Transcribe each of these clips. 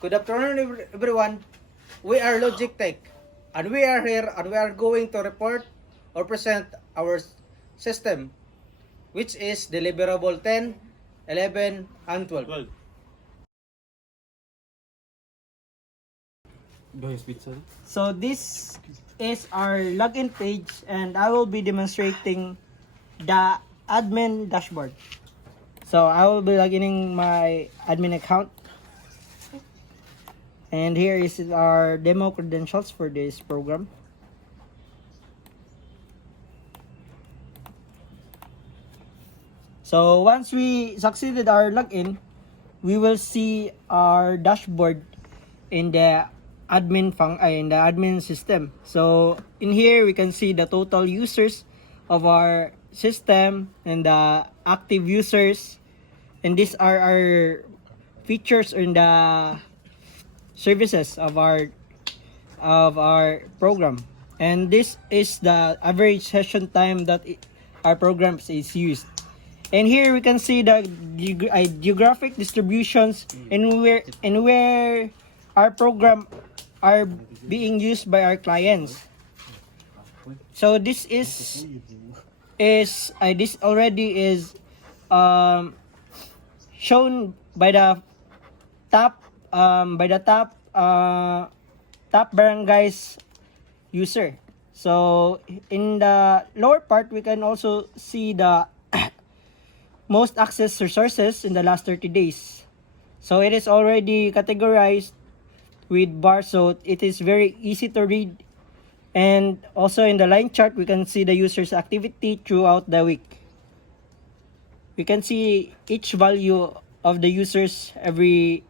Good afternoon, everyone. We are Logitech, and we are here and we are going to report or present our system, which is deliverable 10, 11, and 12. So this is our login page, and I will be demonstrating the admin dashboard. So I will be logging my admin account. And here is our demo credentials for this program. So once we succeeded our login, we will see our dashboard in the in the admin system. So in here we can see the total users of our system and the active users, and these are our features in the services of our program, and this is the average session time that our programs is used. And here we can see the geographic distributions and where our program are being used by our clients. So this this already is shown by the top top barangays user. So in the lower part we can also see the most accessed resources in the last 30 days. So it is already categorized with bars, so it is very easy to read. And also in the line chart we can see the user's activity throughout the week. We can see each value of the users every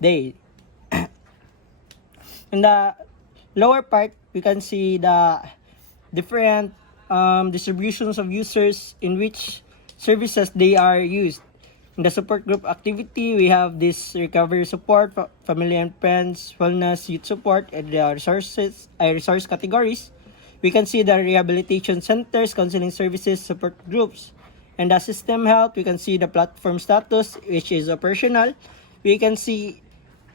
day. In the lower part, we can see the different distributions of users in which services they are used. In the support group activity, we have this recovery support, family and friends, wellness, youth support, and the resource categories. We can see the rehabilitation centers, counseling services, support groups. And the system health, we can see the platform status, which is operational. We can see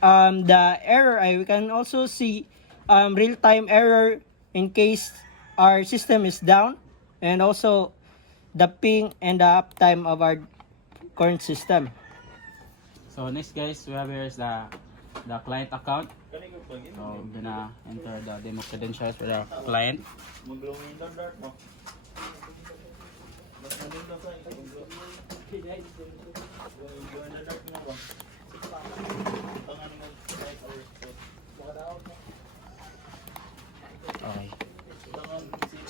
the error. We can also see real-time error in case our system is down, and also the ping and the uptime of our current system. So next guys, we have here is the client account. So I'm gonna enter the demo credentials for the client. Okay.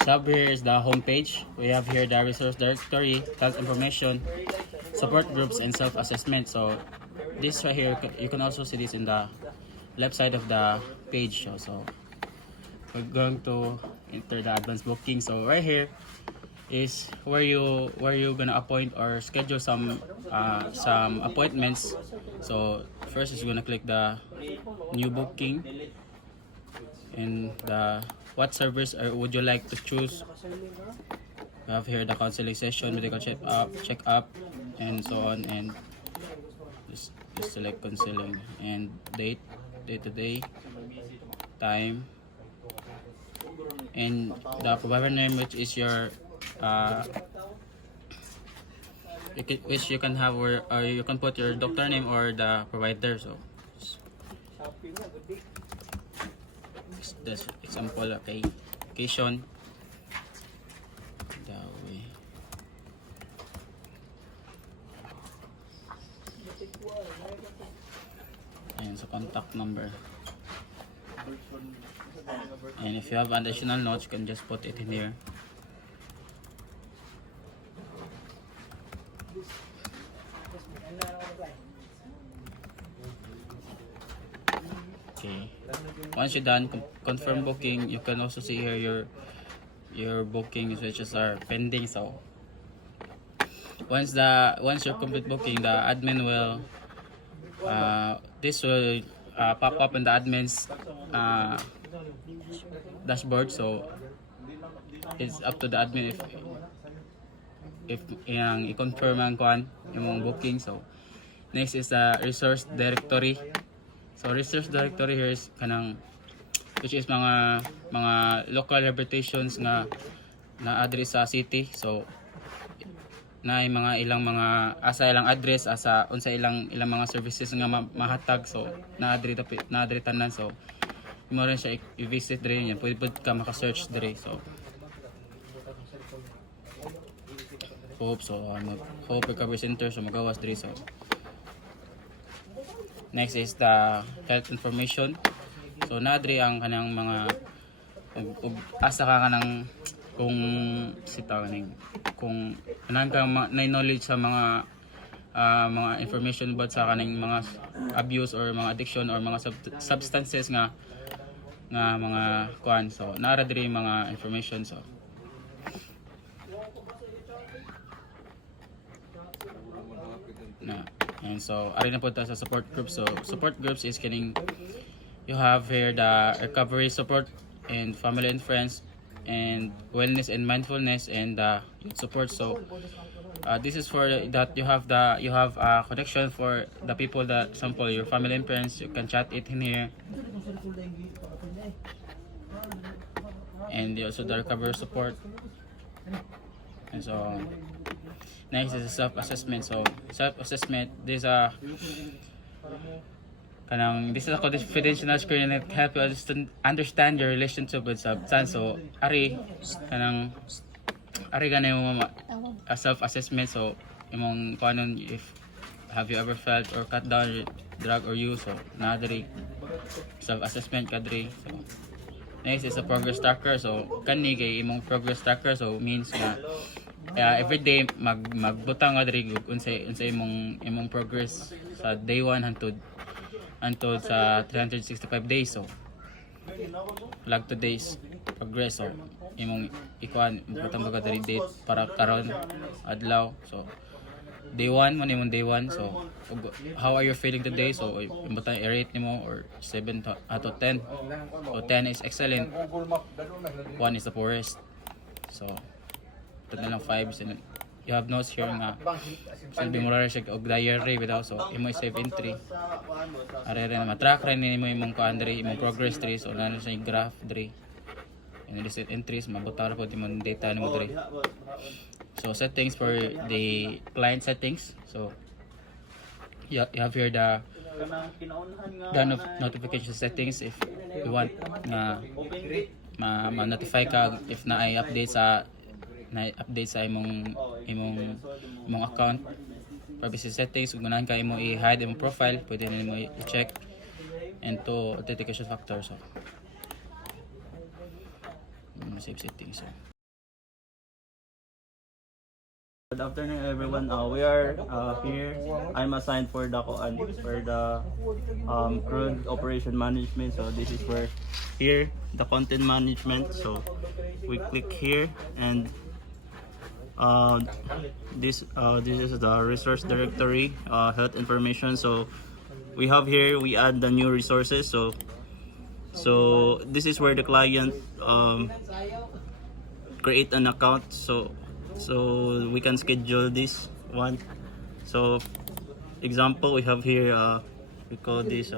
So here is the home page. We have here the resource directory, health information, support groups, and self-assessment. So this right here, you can also see this in the left side of the page. So we're going to enter the advanced booking. So right here is where you're gonna appoint or schedule some appointments. So first is gonna click the new booking, and the what service would you like to choose. We have here the counseling session, medical check up, and so on, and just select counseling and date to day, time, and the provider name, which is your which you can have, or you can put your doctor name or the provider. So this example, okay, location that way. And so contact number, and if you have additional notes you can just put it in here. Okay, once you're done confirm booking, you can also see here your bookings which are pending. So once you complete booking, the admin will this will pop up in the admin's dashboard. So it's up to the admin if yung i-confirm ang kuan yung booking. So next is the resource directory. So research directory here is kanang, which is mga local habitations nga na address sa city. So na mga ilang mga asa ilang address, asa unsa ilang mga services nga mahatag. So na address tanan. So mo rin siya i-visit dire niya, pwede ka maka-search dire. So hope recovery center, so magawas dire. So next is the health information. So na dire ang kanang mga ug asa ka kanang kung sitaw ning kung anang ka na knowledge sa mga information about sa kaning mga abuse or mga addiction or mga substances nga mga kuan. So nara diri mga information. So na, and so ari na po ta sa support groups. So support groups is kining, you have here the recovery support and family and friends and wellness and mindfulness and youth support. So this is for that you have a connection for the people that sample your family and friends. You can chat it in here. And also the recovery support. And so next is self-assessment. So self-assessment, this is a confidential screen that help you understand your relationship with substance. So ari ganay mo a self-assessment. So imong kanon if have you ever felt or cut down drug or use. So na diri self-assessment kadri. So next is a progress tracker. So kani kay imong progress tracker, so means nga every day magbutang nga diri unsay imong progress sa day 1 hangtod sa 365 days. So lag to days progress. So imong ikuan butang baga diri date para karon adlaw. So day 1 man imong day 1. So how are you feeling today? So imbutang i-rate nimo or 7 out of 10. So 10 is excellent, 1 is the poorest. So ito na lang 5. So you have notes here nga silbi mo rin siya og diary without. So imo save entry are na matrack rin nimo imong kuan diri, imong progress diri. So nana siya graph diri and reset entries, mabutar po imong data nimo diri. So settings for the client settings. So you have here the notification settings if you want na ma-notify ka if na ay update sa imong account. Privacy settings, kung ganahan ka imo i-hide imong profile, pwede na mo i-check. And to authentication factor. So save settings. So good afternoon, everyone. We are here. I'm assigned for the crude operation management. So this is where here the content management. So we click here and this is the resource directory, health information. So we have here, we add the new resources. So this is where the client create an account. So we can schedule this one. So example, we have here we call this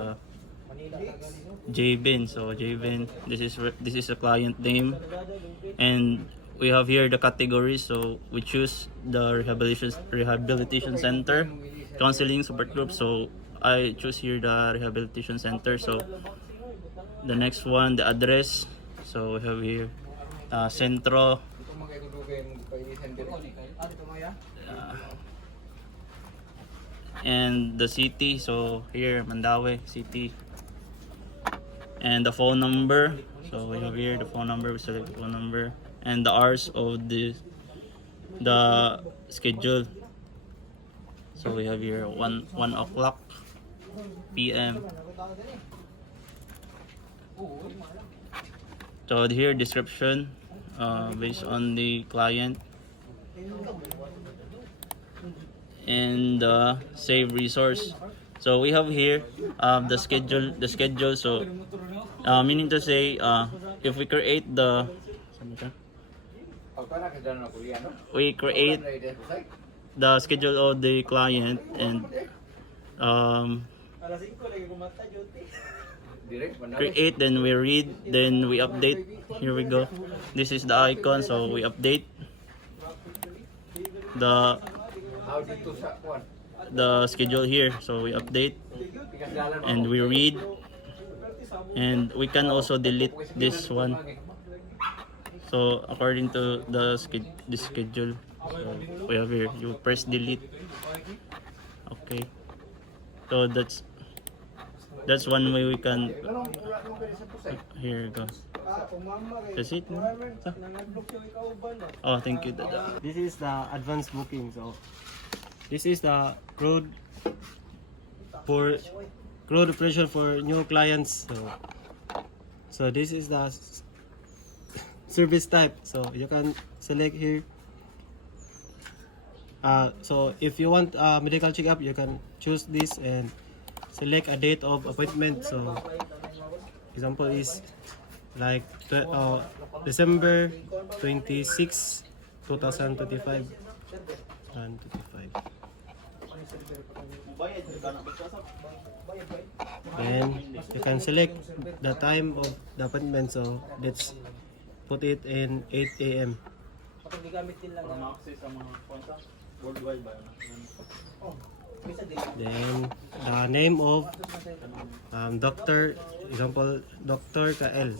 JBin. So JBin, this is a client name, and we have here the categories. So we choose the rehabilitation center, counseling support group. So I choose here the rehabilitation center. So the next one, the address. So we have here Centro. And the city, so here Mandaue City, and the phone number. So we have here the phone number, we select the phone number, and the hours of the schedule. So we have here 1 o'clock p.m. So here description based on the client, and save resource. So we have here the schedule. So meaning to say if we create the schedule of the client, and create, then we read, then we update. Here we go. This is the icon, so we update the schedule here, so we update and we read, and we can also delete this one, so according to the schedule. So we have here, you press delete. Okay, so that's one way we can. Here you go. That's it. Oh, thank you, Dada. This is the advanced booking. So this is the crowd operation for new clients. So this is the service type. So you can select here. So if you want a medical checkup, you can choose this and select a date of appointment. So example is like December 26, 2025. Then you can select the time of the appointment. So let's put it in 8 a.m. Then the name of doctor, example Dr. Kael.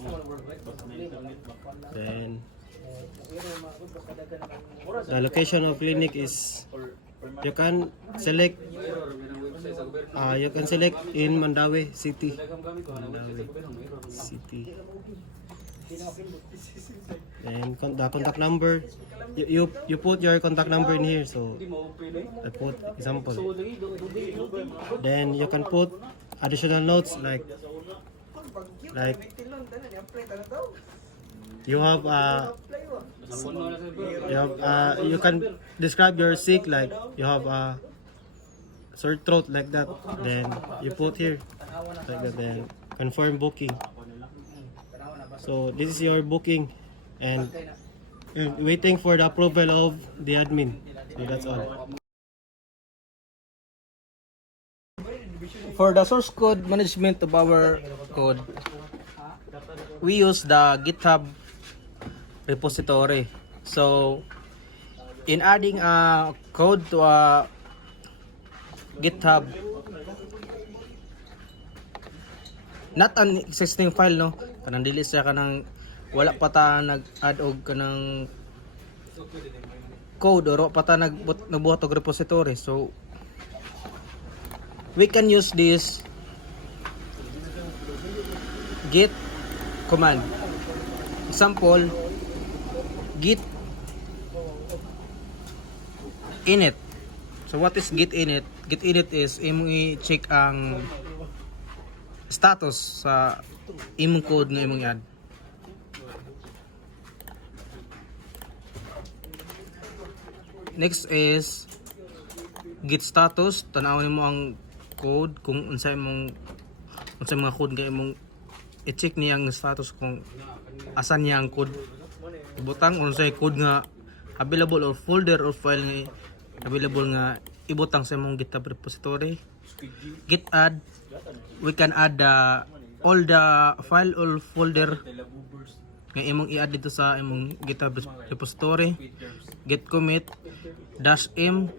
Then the location of clinic is, you can select in Mandaue City. Then the contact number, you put your contact number in here. So I put example. Then you can put additional notes like you have you can describe your sick, like you have a sore throat, like that. Then you put here like that. Then confirm booking. So this is your booking, and waiting for the approval of the admin. So that's all. For the source code management of our code, we use the GitHub repository. So in adding a code to a GitHub, not an existing file, no, kanang dili siya kanang wala pa ta nag-add og kanang code or pa ta nagbuhat og repository. So we can use this git command. Example, git init. So what is git init? Git init is imong i-check ang status sa imong code nga imong i-add. Next is git status. Tanawin mo ang code kung unsay mga code nga imong i-check niya ang status, kung asan niya ang code. Ibutang unsay code nga available or folder or file nga available nga ibutang sa imong GitHub repository. Git add, we can add all the file or folder nga imong i-add dito sa imong GitHub repository. Git commit -m.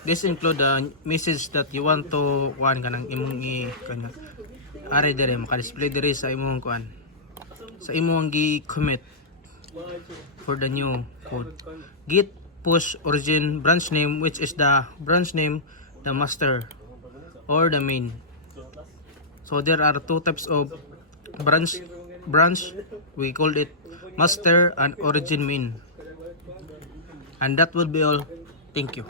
This include the message that you want to kanang imong kanya are dire maka-display dire sa imong sa imong gi-commit for the new code. Git push origin branch name, which is the branch name, the master or the main. So there are two types of branch. We called it master and origin main. And that will be all. Thank you.